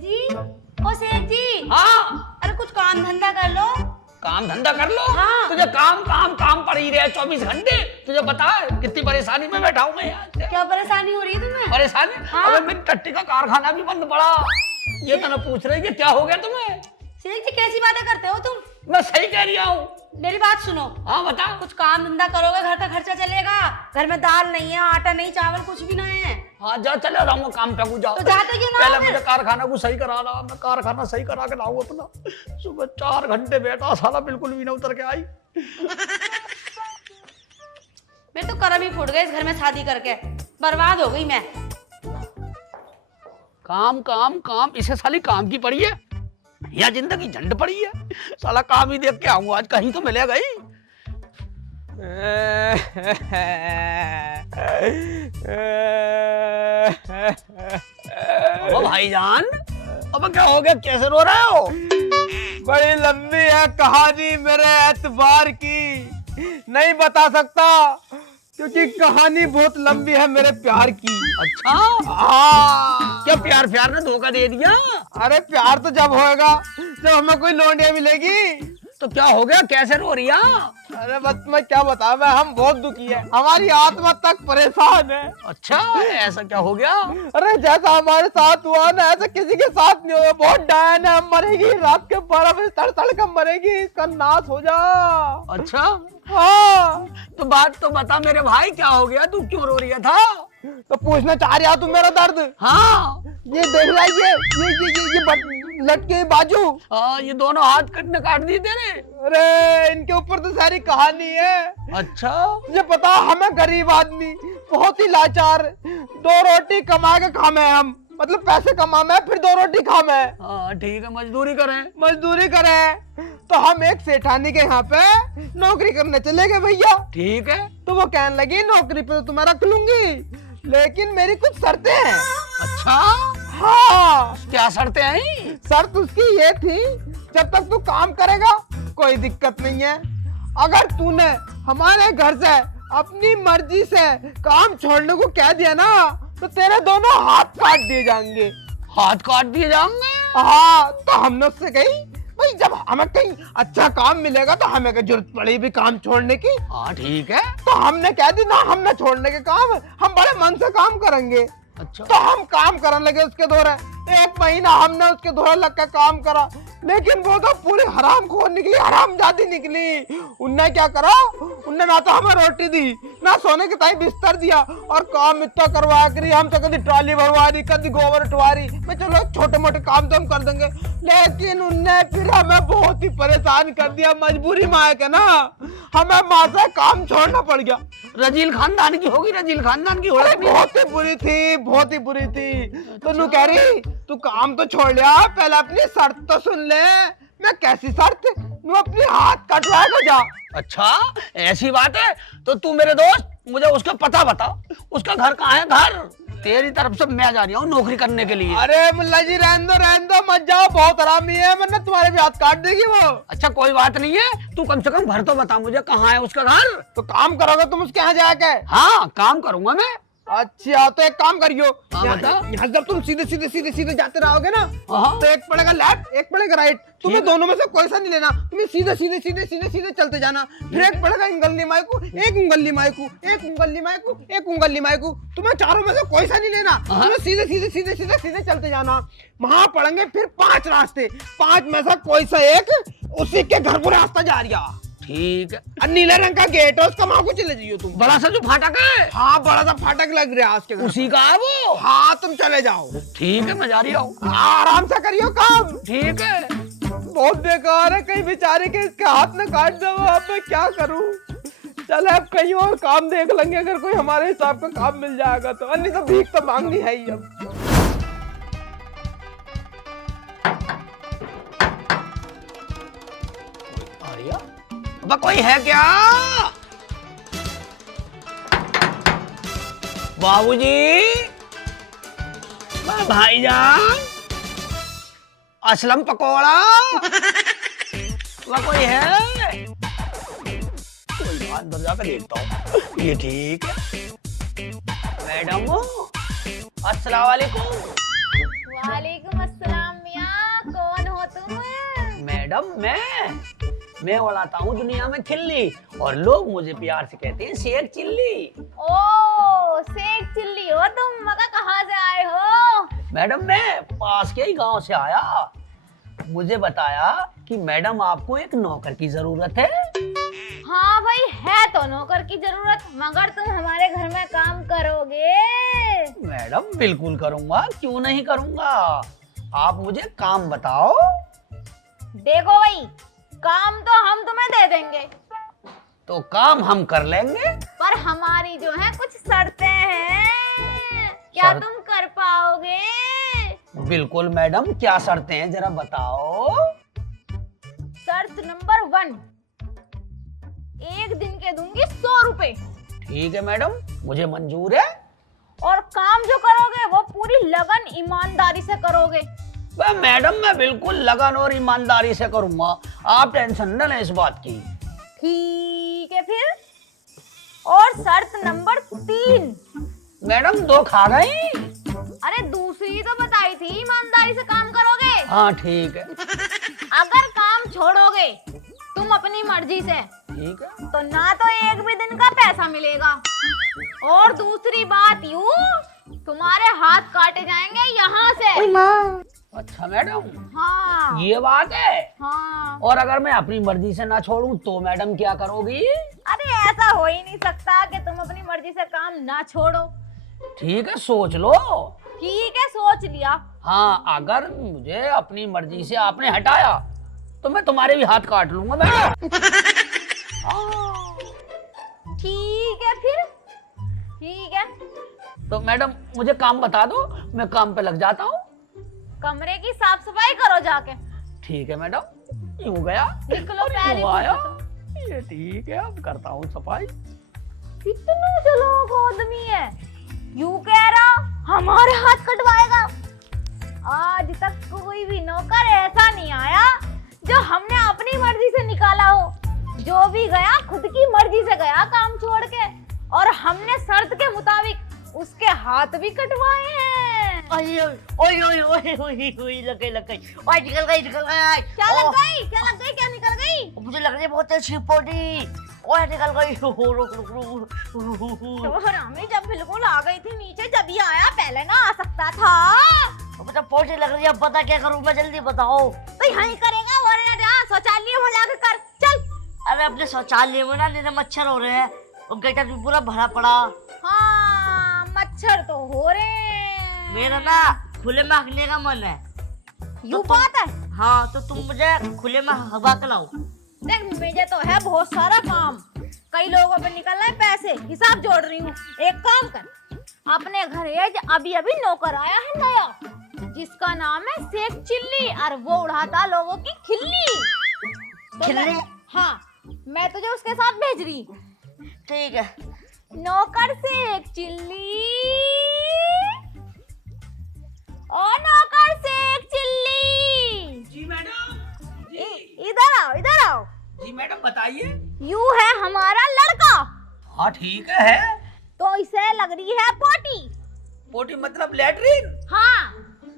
जी, ओ सेठ जी। हाँ, अरे कुछ काम धंधा कर लो। काम धंधा कर लो। हाँ। तुझे काम काम काम पड़ ही रहा है 24 घंटे। तुझे पता है कितनी परेशानी में बैठा हूँ मैं यार। क्या परेशानी हो रही है तुम्हें? परेशानी? हाँ। अबे मेरी टट्टी का कारखाना भी बंद पड़ा। ये तो ना पूछ रही कि क्या हो गया तुम्हें। सेठ जी कैसी बातें करते हो तुम? मैं सही कह रही हूँ। मेरी बात सुनो। हाँ बता। कुछ काम धंधा करोगे घर का खर्चा चलेगा। घर में दाल नहीं है, आटा नहीं, चावल कुछ भी नहीं है। हाँ जा, चले रहूंगा काम पे। जाओ तो जाते क्यों ना पहले हो फिर? मुझे कारखाना को सही करा रहा। मैं कारखाना सही करा के लाऊं अपना। सुबह 4 घंटे बैठा, साला बिल्कुल भी ना उतर के आई। मेरे तो करम ही फूट गए इस घर में शादी करके। बर्बाद हो गई मैं। काम काम काम, इसे साली काम की पड़ी है या जिंदगी झंड पड़ी है। साला काम ही देख के आऊंगा आज, कहीं तो मिलेगा ही। ओ भाईजान, अब क्या हो गया, कैसे रो रहे हो? बड़ी लंबी है कहानी मेरे एतबार की, नहीं बता सकता क्योंकि कहानी बहुत लंबी है मेरे प्यार की। अच्छा, हाँ। क्या प्यार प्यार ने धोखा दे दिया? अरे प्यार तो जब होएगा जब हमें कोई लौंडिया मिलेगी। तो क्या हो गया, कैसे रो रही है? अरे बस मैं क्या बताऊं, मैं हम बहुत दुखी है, हमारी आत्मा तक परेशान है। अच्छा, ऐसा क्या हो गया? अरे जैसा हमारे साथ हुआ ना ऐसा किसी के साथ नहीं होगा। बहुत डायन है, मरेगी रात के 12 बजे तड़ के मरेगी, इसका नाश हो जा। अच्छा, हाँ। तो बात तो बता मेरे भाई, क्या हो गया, तू क्यों रो रही था? तो पूछना चाह रहा तू मेरा दर्द? हाँ। ये देख रहा है, ये लटके बाजू। हाँ, ये दोनों हाथ कटने काट दिए तेरे। अरे इनके ऊपर तो सारी कहानी है। अच्छा, ये पता, हमें गरीब आदमी बहुत ही लाचार, 2 रोटी कमा के खामे हम, मतलब पैसे कमामे फिर 2 रोटी खामे। हाँ ठीक है, मजदूरी करें। तो हम एक सेठानी के यहाँ पे नौकरी करने चले गए भैया। ठीक है। तो वो कहने लगी नौकरी पे तो तुम्हारा रख लूंगी, लेकिन मेरी कुछ शर्तें हैं। अच्छा, हाँ। क्या शर्तें हैं? शर्त उसकी ये थी, जब तक तू काम करेगा कोई दिक्कत नहीं है, अगर तूने हमारे घर से अपनी मर्जी से काम छोड़ने को कह दिया ना तो तेरे दोनों हाथ काट दिए जाएंगे। हाथ काट दिए जाएंगे? हाँ। तो हमने उससे कही भाई जब हमें कहीं अच्छा काम मिलेगा तो हमें क्या जरूरत पड़ी भी काम छोड़ने की। हाँ ठीक है। तो हमने कह दी ना, हमने छोड़ने के काम, हम बड़े मन से काम करेंगे। अच्छा। तो हम काम करने लगे उसके दौरे, 1 महीना हमने उसके दौरे लग के काम करा, लेकिन वो तो पूरी हरामखोर निकली, हरामजादी निकली। उनने क्या करा, उनने ना तो हमें रोटी दी ना सोने के ताई बिस्तर दिया, और काम इतना करवाया करी, हम तो कभी ट्रॉली भरवा रही, कभी गोबर उठवा रही। मैं चलो छोटे मोटे काम तो हम कर देंगे, लेकिन उनने फिर हमें बहुत ही परेशान कर दिया। मजबूरी में आए के ना हमें माँ से काम छोड़ना पड़ गया। रजील खानदान की होगी, रजील खानदान की हो। बहुत ही बुरी थी, बहुत ही बुरी थी। तो नू कह रही तू काम तो छोड़ लिया, पहले अपनी शर्त तो सुन ले। मैं कैसी शर्त? तू अपने हाथ कटवाएगा जा। अच्छा, ऐसी बात है? तो तू मेरे दोस्त, मुझे उसका पता बता, उसका घर कहाँ है? घर तेरी तरफ से मैं जा रही हूँ नौकरी करने के लिए। अरे मुल्ला जी रहने दो मत जाओ, बहुत हरामी है, वरना तुम्हारे भी हाथ काट देगी वो। अच्छा कोई बात नहीं है, तू कम से कम घर तो बता मुझे, कहाँ है उसका घर? तो काम करोगे तुम उसके यहाँ जाके? हाँ काम करूंगा मैं। अच्छा तो एक काम करियो, हाँ, बता। यहाँ जब तुम सीधे जाते रहोगे ना हाँ। तो एक पड़ेगा लेफ्ट एक पड़ेगा राइट, तुम्हें दोनों में से कोई सा नहीं लेना, तुम्हें सीधे चलते जाना। फिर एक पड़ेगा इंगली मायकू, एक उंगली मायकू, एक उंगली मायकू, एक उंगली मायकू, तुम्हें चारों में से कोई सा नहीं लेना, तुम्हें सीधे चलते जाना। वहां पड़ेंगे फिर 5 रास्ते, 5 में से कोई सा एक उसी के घर को रास्ता जा रहा। ठीक है। और नीले रंग का गेट है, उसका वहां को चले जाइयो तुम। बड़ा सा जो फाटक है? हाँ बड़ा सा फाटक लग रहा है उसके घर, उसी का है वो? हाँ तुम चले जाओ। ठीक है, मैं जा रही हूँ। आराम से करियो काम। ठीक है। बहुत बेकार है, कहीं बेचारे के इसके हाथ में काट दो, अब मैं क्या करूं। चल अब कहीं और काम देख लेंगे, अगर कोई हमारे हिसाब का काम मिल जाएगा तो, अन्य तो भीख तो मांगनी है ही। अब कोई है क्या? बाबूजी, भाईजान, असलम पकौड़ा, वह कोई है? कोई बात, अंदर जाकर देखता हूँ। ये ठीक है। मैडम, अस्सलाम वालेकुम। वालेकुम अस्सलाम मैडम मैं उड़ाता हूँ दुनिया में खिल्ली और लोग मुझे प्यार से कहते हैं शेख चिल्ली। ओ शेख चिल्ली हो तुम, मगर कहाँ से आए हो? मैडम मैं पास के ही गांव से आया। मुझे बताया कि मैडम आपको एक नौकर की जरूरत है। हाँ भाई है तो नौकर की जरूरत, मगर तुम हमारे घर में काम करोगे? मैडम बिल्कुल करूंगा, क्यों नहीं करूंगा। आप मुझे काम बताओ। देखो भाई, काम तो हम तुम्हें दे देंगे, तो काम हम कर लेंगे, पर हमारी जो है कुछ शर्तें हैं। क्या तुम कर पाओगे? बिल्कुल मैडम, क्या शर्तें हैं जरा बताओ। शर्त नंबर 1, एक दिन के दूंगी 100 रुपए। ठीक है मैडम, मुझे मंजूर है। और काम जो करोगे वो पूरी लगन ईमानदारी से करोगे। मैडम मैं बिल्कुल लगन और ईमानदारी से करूंगा, आप टेंशन न लें इस बात की। ठीक है फिर। और शर्त नंबर 3। मैडम 2 खा गई। अरे दूसरी तो बताई थी, ईमानदारी से काम करोगे। हाँ ठीक है। अगर काम छोड़ोगे तुम अपनी मर्जी से, ठीक है। तो ना तो एक भी दिन का पैसा मिलेगा, और दूसरी बात यूं, तुम्हारे हाथ काटे जाएंगे यहाँ से। अच्छा मैडम, हाँ ये बात है। हाँ। और अगर मैं अपनी मर्जी से ना छोड़ूं तो मैडम क्या करोगी? अरे ऐसा हो ही नहीं सकता कि तुम अपनी मर्जी से काम ना छोड़ो। ठीक है, सोच लो। ठीक है, सोच लिया। हाँ, अगर मुझे अपनी मर्जी से आपने हटाया तो मैं तुम्हारे भी हाथ काट लूंगा मैडम। ठीक है फिर। ठीक है, तो मैडम मुझे काम बता दो, मैं काम पे लग जाता हूँ। कमरे की साफ सफाई करो जाके। ठीक है मैडम, यूं गया निकलो और पहले। यूं आया। ये ठीक है, अब करता हूँ सफाई। कितना जलोग आदमी है, यूं कह रहा हमारे हाथ कटवाएगा। आज तक कोई भी नौकर ऐसा नहीं आया जो हमने अपनी मर्जी से निकाला हो। जो भी गया खुद की मर्जी से गया काम छोड़ के, और हमने शर्त के मुताबिक उसके हाथ भी कटवाए हैं। लग गई ओए निकल गई क्या लग गई? क्या लग गई? क्या निकल गई? मुझे लग रही है बहुत अच्छी पोटी। ओए निकल गई। रुक तो हरामी जब बिल्कुल आ गई थी नीचे, जब ही आया, पहले ना आ सकता था। मुझे पोटी लग रही है, अब पता क्या करूं मैं, जल्दी बताओ। तो यहीं करेगा, वरना शौचालय में जाकर कर। चल। अरे अपने शौचालय में ना मेरे मच्छर हो रहे हैं, और गटर भी पूरा भरा पड़ा। हाँ मच्छर तो हो रहे हैं। मेरा ना खुले में हगने का मन है। यूं बात है? हाँ, तो तुम मुझे खुले में हवा खिलाओ। देख मुझे तो है बहुत सारा काम, कई लोगों पे निकलना है पैसे, हिसाब जोड़ रही हूँ। एक काम कर, अपने घर अभी अभी नौकर आया है नया, जिसका नाम है शेख चिल्ली, और वो उड़ाता लोगों की खिल्ली। तो खिल्ली? हाँ, मैं तुझे उसके साथ भेज रही। ठीक है। नौकर शेख चिल्ली, ओ नौकर शेख चिल्ली। जी मैडम। इधर आओ, इधर आओ। जी मैडम बताइए। यू है हमारा लड़का। हाँ ठीक है। तो इसे लग रही है पोटी। पोटी मतलब लैट्रिन? हाँ।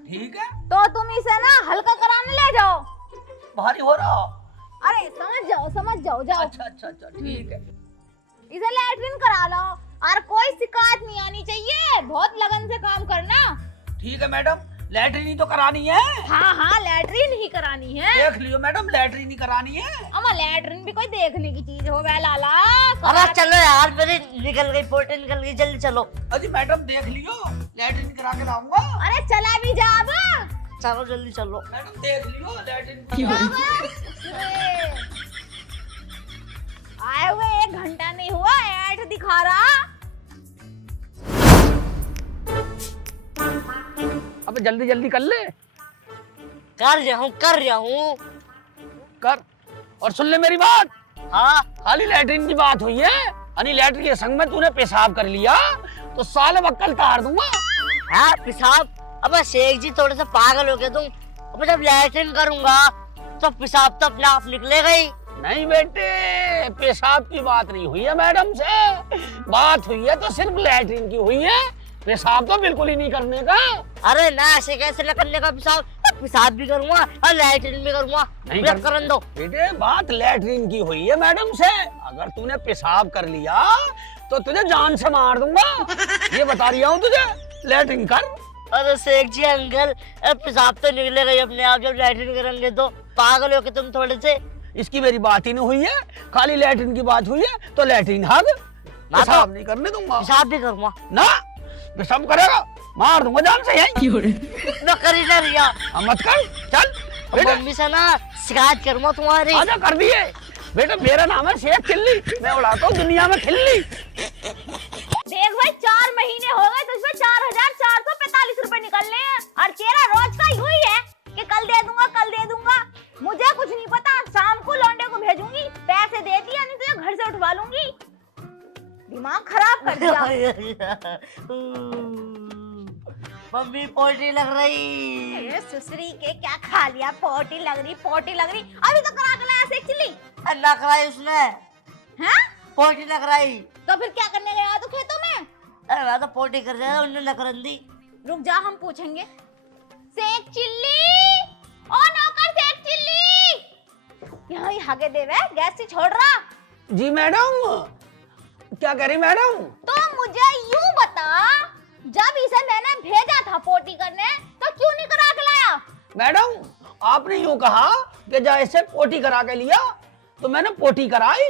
ठीक है। तो तुम इसे ना हल्का कराने ले जाओ। भारी हो रहा? अरे समझ जाओ, समझ जाओ, जाओ। अच्छा अच्छा अच्छा, ठीक है। इसे लैट्रिन करा लो, और कोई शिकायत नहीं आनी चाहिए। बहुत लगन से काम करना। ठीक है मैडम, लैट्रिन ही तो करानी है। हाँ हाँ, लैट्रिन ही करानी है। देख लियो मैडम, लैट्रिन ही करानी है। अमा लैट्रिन भी कोई देखने की चीज हो गया लाला। अरे चलो यार, मेरी निकल गई पोटी, निकल गई, जल्दी चलो। अजी मैडम देख लियो, लैट्रिन करा के लाऊंगा। अरे चला भी जा अब। चलो जल्दी चलो। मैडम देख लियो, लैट्रिन आए हुए 1 घंटा नहीं हुआ, ऐड दिखा रहा। अब जल्दी जल्दी कर ले। कर रहा हूँ। कर, और सुन ले मेरी बात। हाँ खाली लैट्रिन की बात हुई है, यानी लैट्रिन के संग में तूने पेशाब कर लिया तो साले बक्कल तार दूंगा। हाँ पेशाब? अब शेख जी थोड़े से पागल हो गए तुम। अब जब लैट्रिन करूंगा तो पेशाब तो अपने आप निकलेगा ही। नहीं बेटे, पेशाब की बात नहीं हुई है मैडम से, बात हुई है तो सिर्फ लैट्रिन की हुई है, पेशाब तो बिल्कुल ही नहीं करने का। अरे ना, ऐसे कैसे न करने का पेशाब? पेशाब भी करूंगा और लैट्रिन भी करूंगा। नहीं मुझे कर- करन दो। बेटे बात लैट्रिन की हुई है मैडम से, अगर तूने पेशाब कर लिया तो तुझे जान से मार दूंगा, ये बता रही हूँ तुझे, लैट्रिन कर। अरे शेख जी अंकल, पेशाब तो निकलेगा ही अपने आप जब लैट्रिन करेंगे तो। पागल हो के तुम थोड़े से। इसकी मेरी बात ही नहीं हुई है, खाली लैट्रिन की बात हुई है तो लैट्रिन हग, पेशाब नहीं करने दूंगा पेशाब भी करूंगा। ना। पेशाब करेगा मार दूंगा जान से यही। मैं कर ही ना रिया। मत कर, चल बेटा। मम्मी से ना शिकायत करूंगा तुम्हारी। आजा कर दिए बेटा, मेरा नाम है शेख चिल्ली, मैं उड़ाता हूँ दुनिया में खिल्ली। देख भाई 4 महीने हो गए तो इसमें 4445 रुपए निकलने हैं और तेरा रोज का यूं ही है कि कल दे दूंगा कल दे दूंगा। मुझे कुछ नहीं पता, शाम को लौंडे को भेजूंगी, पैसे दे दिया नहीं तुझे घर से उठवा लूंगी। दिमाग खराब कर दिया। मम्मी पोटी लग रही। अरे सुसरी के क्या खा लिया, पोटी लग रही अभी तो करा के लाया शेख चिल्ली। लग रही उसने, हैं? पोटी लग रही। तो फिर क्या करने गया तू खेतों में? अरे मैं तो पोटी कर रहा था, उन्होंने नकरन दी। रुक जा, हम पूछेंगे। शेख चिल्ली, ओ नौकर शेख चिल्ली, यहाँ ही हागे देवे, गैस से छोड़ रहा। जी मैडम, क्या कह रही मैडम? तो मुझे यूं बता, जब इसे मैंने भेजा था पोटी करने तो क्यों नहीं करा के लाया? मैडम आपने यूं कहा कि जैसे पोटी करा के लिया तो मैंने पोटी कराई,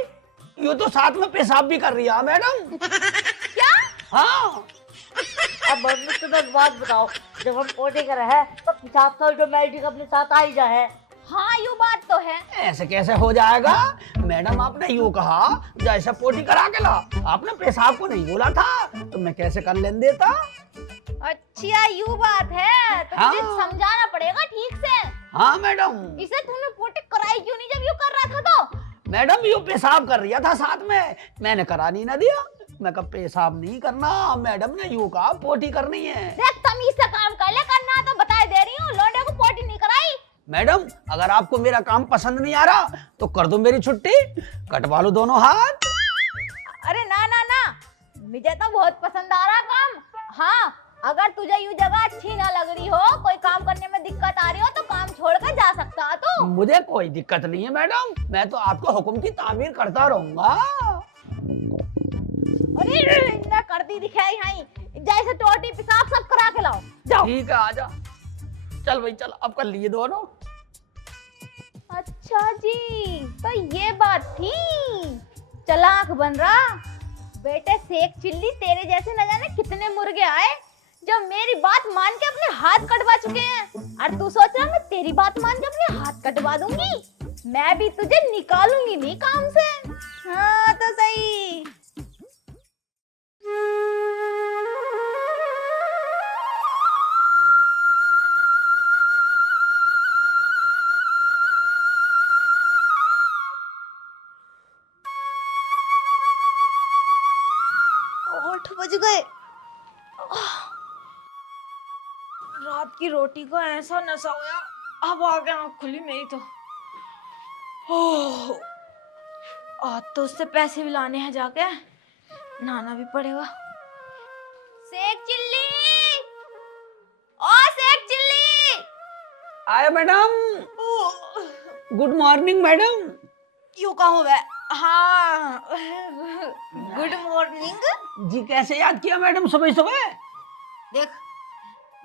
यूं तो साथ में पेशाब भी कर रही है मैडम। क्या? हाँ। अब मम्मी तुम्हें एक बात बताओ, जब हम पोटी कर रहे हैं तो पेशाब तो ऑटोमेटिक अपने साथ आ ही जाए। हाँ यूं बात तो है। ऐसे कैसे हो जाएगा मैडम, आपने यूं कहा जैसे पोटी करा के ला, आपने पेशाब को नहीं बोला था तो मैं कैसे कर लेन देता। अच्छा यूं बात है, तो मुझे हाँ। समझाना पड़ेगा ठीक से। हाँ मैडम। इसे तूने पोटी कराई क्यों नहीं जब यूं कर रहा था? तो मैडम यूं पेशाब कर रहा था साथ में, मैंने करा नहीं ना दिया। मैं कब पेशाब नहीं करना, मैडम ने यूं कहा पोटी करनी है। देख तमीज से काम कर ले, करना तो बता दे रही हूँ, लौंडे को पोटी नहीं कराई। मैडम अगर आपको मेरा काम पसंद नहीं आ रहा तो कर दो मेरी छुट्टी, कटवा लो दोनों हाथ। अरे ना ना ना, मुझे तो बहुत पसंद आ रहा काम। हाँ अगर तुझे यूं जगह अच्छी ना लग रही हो, कोई काम करने में दिक्कत आ रही हो तो काम छोड़ कर जा सकता है तू। मुझे कोई दिक्कत नहीं है मैडम, मैं तो आपको हुक्म की तामीर करता रहूंगा। अरे इतना कर दी दिखाई यहाँ, जैसे टोटी पेशाब सब करा के लाओ, जाओ। ठीक है आजा, चल भाई चल, अब कर लिए दोनों। अच्छा जी, तो ये बात थी, चालाक बन रहा। बेटे शेख चिल्ली, तेरे जैसे न जाने कितने मुर्गे आए जो मेरी बात मान के अपने हाथ कटवा चुके हैं, और तू सोच रहा मैं तेरी बात मान के अपने हाथ कटवा दूंगी? मैं भी तुझे निकालूंगी नहीं काम से। हाँ तो सही। बज गए। रात की रोटी का ऐसा नशा होया, अब आगे आँख खुली मेरी तो। ओह, आज तो उससे पैसे भी लाने हैं, जाके नहाना भी पड़ेगा। शेख चिल्ली, ओ शेख चिल्ली। आया मैडम। Good morning madam. क्यों कहूँ मैं? हाँ गुड मॉर्निंग। जी कैसे याद किया मैडम सुबह सुबह? देख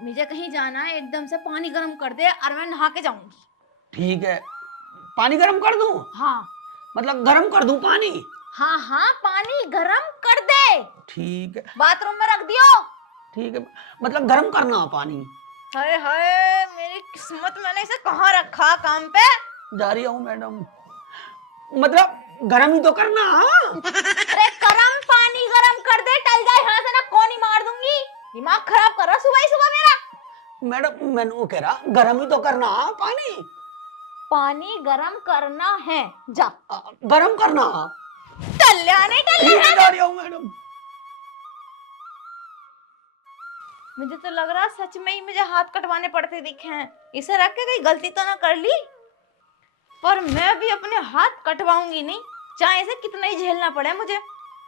मुझे कहीं जाना है, एकदम से पानी गर्म कर दे और मैं नहा के जाऊंगी। ठीक है, पानी गर्म कर दूं? हाँ मतलब गर्म कर दूं पानी? हाँ हाँ पानी गर्म कर दे, ठीक है। बाथरूम में रख दियो। ठीक है, मतलब गर्म करना पानी। हाय हाय मेरी किस्मत, मैंने इसे कहाँ रखा काम पे? जा रही हूँ मैडम, मतलब गर्म ही तो करना। अरे गरम पानी गरम कर दे, टल जाए यहाँ से ना कोनी मार दूंगी। दिमाग खराब कर रहा सुबह ही सुबह मेरा। मैडम मैंने वो कह रहा गर्म ही तो करना पानी। पानी गरम करना है, जा गर्म करना। टल्ला नहीं ठीक है, टल्ला। जा रही हूँ मैडम। मुझे तो लग रहा सच में ही मुझे हाथ कटवाने पड़ते दिखे हैं। इसे रख के कोई गलती तो ना कर ली, पर मैं भी अपने हाथ कटवाऊंगी नहीं, चाहे इसे कितना ही झेलना पड़े मुझे।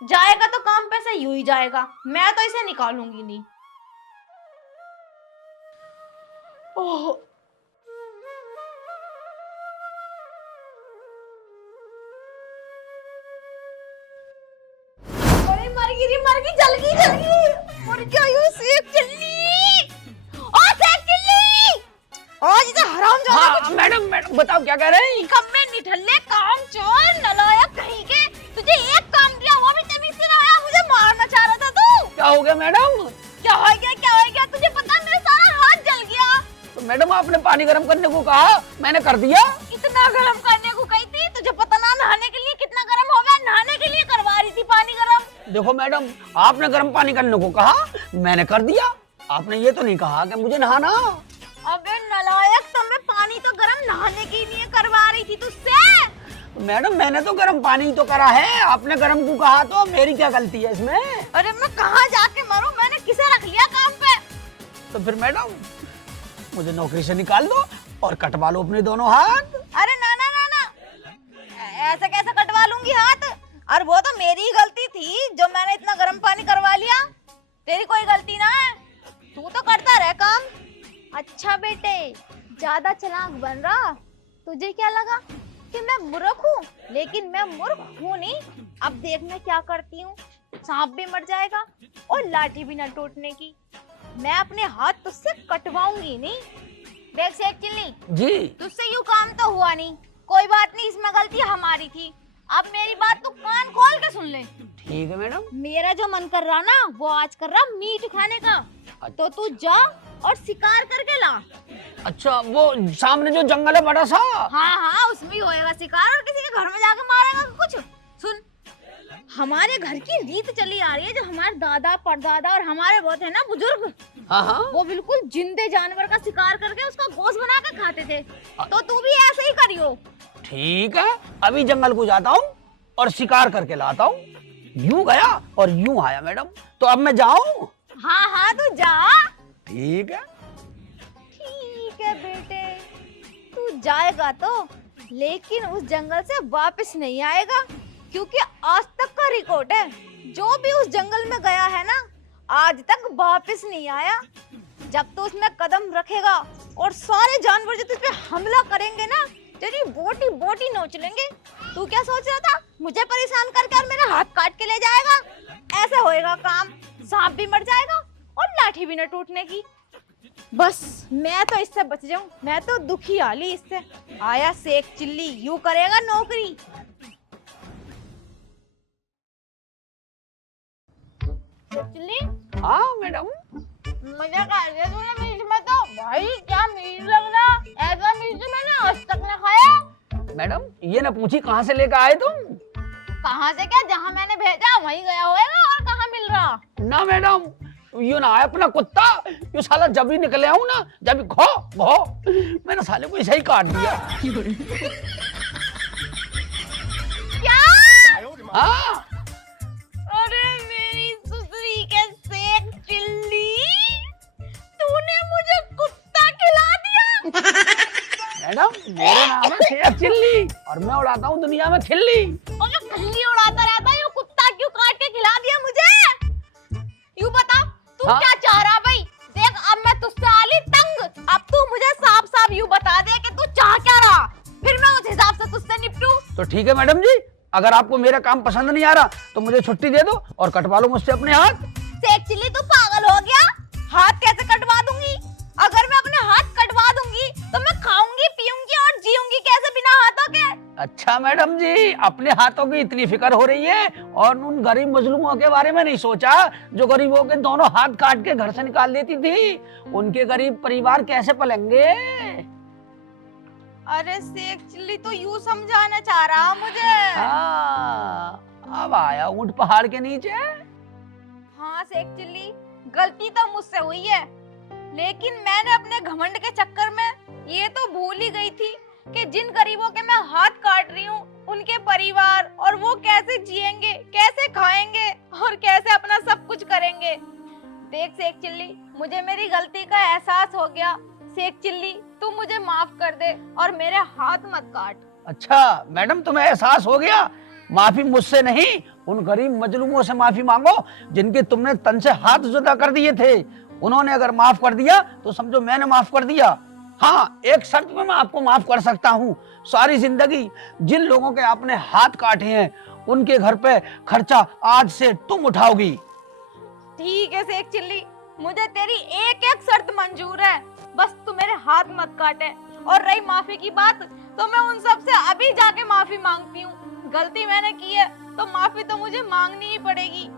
जाएगा तो काम पे से यूं ही जाएगा, मैं तो इसे निकालूंगी नहीं। ओह गिरी मर गई, जल गई मर गई सेक चिल्ली। ओ सेक चिल्ली, आज तो हराम जादा हाँ मैडम मैडम बताओ क्या कह रहे हैं? कब में निठल्ले काम चोर नलायक कहीं के, तुझे एक काम दिया वो भी तमीज से ना आया, मुझे मारना चाह रहा था तू। क्या हो गया मैडम? क्या हो गया तुझे पता है, मेरा सारा हाथ जल गया। तो मैडम आपने पानी गर्म करने को कहा, मैंने कर दिया। इतना गर्म करने को कही थी, तुझे पता ना नहाने के लिए कितना गर्म होगा, नहाने के लिए करवा रही थी पानी गर्म। देखो मैडम, आपने गर्म पानी करने को कहा, मैंने कर दिया। आपने ये तो नहीं कहा कि मुझे नहाना। अबे नलायक, तो मैं पानी तो गर्म नहाने के लिए करवा रही थी तुझसे। मैडम मैंने तो गर्म पानी तो करा है, आपने गर्म को कहा, तो मेरी क्या गलती है इसमें? अरे मैं कहाँ जाके मरूं, मैंने किसे रख लिया काम पे। तो फिर मैडम मुझे नौकरी से निकाल दो और कटवा लो अपने दोनों हाथ। अरे ना ना ना ना, ऐसा कैसे कटवा लूंगी हाथ? और वो तो मेरी ही गलती थी जो मैंने इतना गर्म पानी करवा लिया, तेरी कोई गलती ना है, तू तो करता रह काम। अच्छा बेटे, ज्यादा चालाक बन रहा, तुझे क्या लगा कि मैं मूर्ख हूँ? लेकिन मैं मूर्ख हूँ नहीं। अब देख मैं क्या करती हूँ, सांप भी मर जाएगा और लाठी भी न टूटने की। मैं अपने हाथ तुझसे कटवाऊंगी नहीं। देख सेक चिल्ली, जी तुझसे यूं काम तो हुआ नहीं, कोई बात नहीं, इसमें गलती हमारी थी। अब मेरी बात तू कान खोल के सुन ले। ठीक है मैडम। मेरा जो मन कर रहा ना, वो आज कर रहा मीट खाने का, तो तू जा और शिकार करके ला। अच्छा, वो सामने जो जंगल है बड़ा सा? हाँ हाँ, उसमें ही होएगा शिकार, और किसी के घर में जाके मारेगा कुछ। सुन, हमारे घर की रीत चली आ रही है, जो हमारे दादा परदादा और हमारे बहुत है ना बुजुर्ग, हाँ हाँ। वो बिल्कुल जिंदे जानवर का शिकार करके उसका गोश्त बना के खाते थे, तो तू भी ऐसे ही करियो। ठीक है, अभी जंगल को जाता हूँ और शिकार करके लाता हूँ। यूं गया और यूं आया मैडम, तो अब मैं जाऊं? हाँ हाँ, तू जा। ठीक है। ठीक है बेटे, तू जाएगा तो, लेकिन उस जंगल से वापस नहीं आएगा, क्योंकि आज तक का रिकॉर्ड है, जो भी उस जंगल में गया है ना, आज तक वापस नहीं आया। जब तो उसमें कदम रखेगा और सारे जानवर जो तुझ पे हमला करेंगे ना, तेरी बोटी बोटी नोच लेंगे। तू क्या सोच रहा था, मुझे परेशान करके और मेरा हाथ काट के ले जाएगा? ऐसे होएगा काम, सांप भी मर जाएगा और लाठी भी न टूटने की। बस मैं तो इससे बच जाऊं, मैं तो दुखी आली इससे। आया सेक चिल्ली, यूं करेगा नौकरी। चिल्ली, हाँ मैडम। मजा कर दिया तूने मीट में तो। भाई क्या मीट लग रहा, ऐसा मीट तो मैंने आज तक न खाया। मैडम ये ना पूछी कहाँ से लेकर आए तुम? कहाँ से क्या, जहाँ मैंने भेजा वहीं गया होएगा, और कहाँ मिल रहा? ना मैडम, यू ना है अपना कुत्ता, यू साला जब ही निकले आऊं ना, जब घो घो, मैंने साले को ऐसे ही काट दिया। क्या? हाँ। अरे मेरी सुसरी के सेक चिल्ली, तूने मुझे कुत्ता खिला दिया। मैडम मेरा नाम है शेख चिल्ली और मैं उड़ाता हूँ दुनिया में खिल्ली। और जो खिल्ली उड़ाता रहता है, ये कुत्ता क्यों काट के खिला दिया मुझे? यूं बता, तू हाँ? क्या चाह रहा भाई? देख अब मैं तुझसे आली तंग, अब तू मुझे साफ साफ यूं बता दे कि तू चाह क्या रहा, फिर मैं उस हिसाब से तुझसे निपटूं। तो ठीक है मैडम जी, अगर आपको मेरा काम पसंद नहीं आ रहा तो मुझे छुट्टी दे दो और कटवा लो मुझसे अपने हाथ। सेक चिल्ली, तू पागल हो गया? हाथ कैसे कटवा दूंगी? अगर मैं अपने हाथ कटवा दूंगी तो मैं खाऊंगी पीऊंगी और जीऊंगी कैसे बिना हाथों के? अच्छा मैडम जी, अपने हाथों की इतनी फिक्र हो रही है और उन गरीब मजलूमों के बारे में नहीं सोचा जो गरीबों के दोनों हाथ काट के घर से निकाल देती थी। उनके गरीब परिवार कैसे पलेंगे? अरे सेक चिल्ली, तो यूं समझाना चाह रहा मुझे? हाँ, अब आया ऊंट पहाड़ के नीचे। हाँ सेक चिल्ली, गलती तो मुझसे हुई है, लेकिन मैंने अपने घमंड के चक्कर में ये तो भूल ही गई थी कि जिन गरीबों के मैं हाथ काट रही हूँ, उनके परिवार और वो कैसे जिएंगे, कैसे खाएंगे और कैसे अपना सब कुछ करेंगे। देख सेक चिल्ली, मुझे मेरी गलती का एहसास हो गया। सेक चिल्ली, तू मुझे माफ कर दे और मेरे हाथ मत काट। अच्छा मैडम, तुम्हें एहसास हो गया? माफी मुझसे नहीं, उन गरीब मजलूमों से माफी मांगो जिनके तुमने तन से हाथ जुदा कर दिए थे। उन्होंने अगर माफ कर दिया तो समझो मैंने माफ कर दिया। हाँ, एक शर्त में मैं आपको माफ कर सकता हूँ, सारी जिंदगी जिन लोगों के आपने हाथ काटे हैं उनके घर पे खर्चा आज से तुम उठाओगी। ठीक है शेख चिल्ली, मुझे तेरी एक एक शर्त मंजूर है, बस तू मेरे हाथ मत काटे। और रही माफी की बात, तो मैं उन सब से अभी जाके माफी मांगती हूँ। गलती मैंने की है तो माफी तो मुझे मांगनी ही पड़ेगी।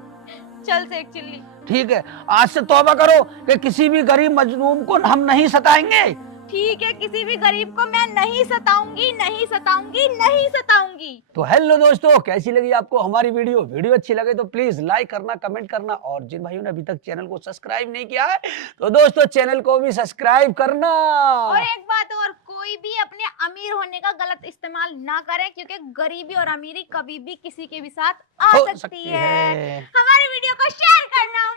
चल शेख चिल्ली। ठीक है, आज से तौबा करो कि किसी भी गरीब मजलूम को हम नहीं सताएंगे। ठीक है, किसी भी गरीब को मैं नहीं सताऊंगी, नहीं सताऊंगी, नहीं सताऊंगी। तो हेलो दोस्तों, कैसी लगी आपको हमारी वीडियो अच्छी लगे तो प्लीज लाइक करना, कमेंट करना, और जिन भाइयों ने अभी तक चैनल को सब्सक्राइब नहीं किया है तो दोस्तों चैनल को भी सब्सक्राइब करना। और एक बात और, कोई भी अपने अमीर होने का गलत इस्तेमाल ना करें, क्योंकि गरीबी और अमीरी कभी भी किसी के भी साथ आ हो सकती सकती है। है। हमारी वीडियो को शेयर करना।